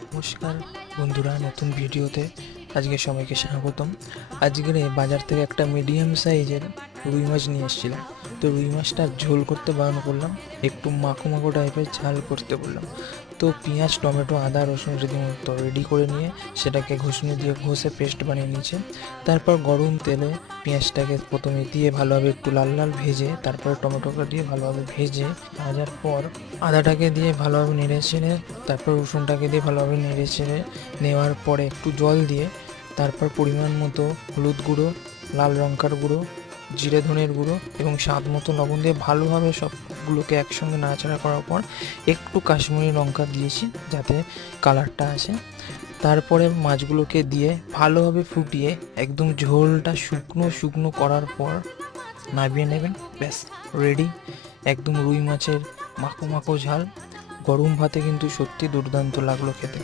নমস্কার বন্ধুরা, নতুন ভিডিওতে আজকে সবাইকে স্বাগতম। আজকের বাজার থেকে একটা মিডিয়াম সাইজের রুই মাছ নিয়ে এসেছিলাম। তো রুই মাছটা ঝোল করতে বারণ করলাম, একটু মাখো মাখো টাইপের ঝাল করতে বললাম। তো পেঁয়াজ, টমেটো, আদা, রসুন রীতিমতো রেডি করে নিয়ে সেটাকে ঘষুনি দিয়ে ঘষে পেস্ট বানিয়ে নিয়েছে। তারপর গরম তেলে পেঁয়াজটাকে প্রথমে দিয়ে ভালোভাবে একটু লাল লাল ভেজে, তারপরে টমেটোকে দিয়ে ভালোভাবে ভেজে ভাজার পর আদাটাকে দিয়ে ভালোভাবে নেড়ে চেড়ে, তারপর রসুনটাকে দিয়ে ভালোভাবে নেড়ে চেড়ে নেওয়ার পরে একটু জল দিয়ে, তারপর পরিমাণ মতো হলুদ গুঁড়ো, লাল লঙ্কার গুঁড়ো, জিরে ধনের গুঁড়ো এবং স্বাদ মতো লবণ দিয়ে ভালোভাবে সবগুলোকে একসঙ্গে নাড়াচাড়া করার পর একটু কাশ্মীরি লঙ্কা দিয়েছি যাতে কালারটা আসে। তারপরে মাছগুলোকে দিয়ে ভালোভাবে ফুটিয়ে একদম ঝোলটা শুকনো শুকনো করার পর নামিয়ে নেবেন। ব্যাস, রেডি একদম রুই মাছের মাখো মাখো ঝাল। গরম ভাতে কিন্তু সত্যি দুর্দান্ত লাগলো খেতে।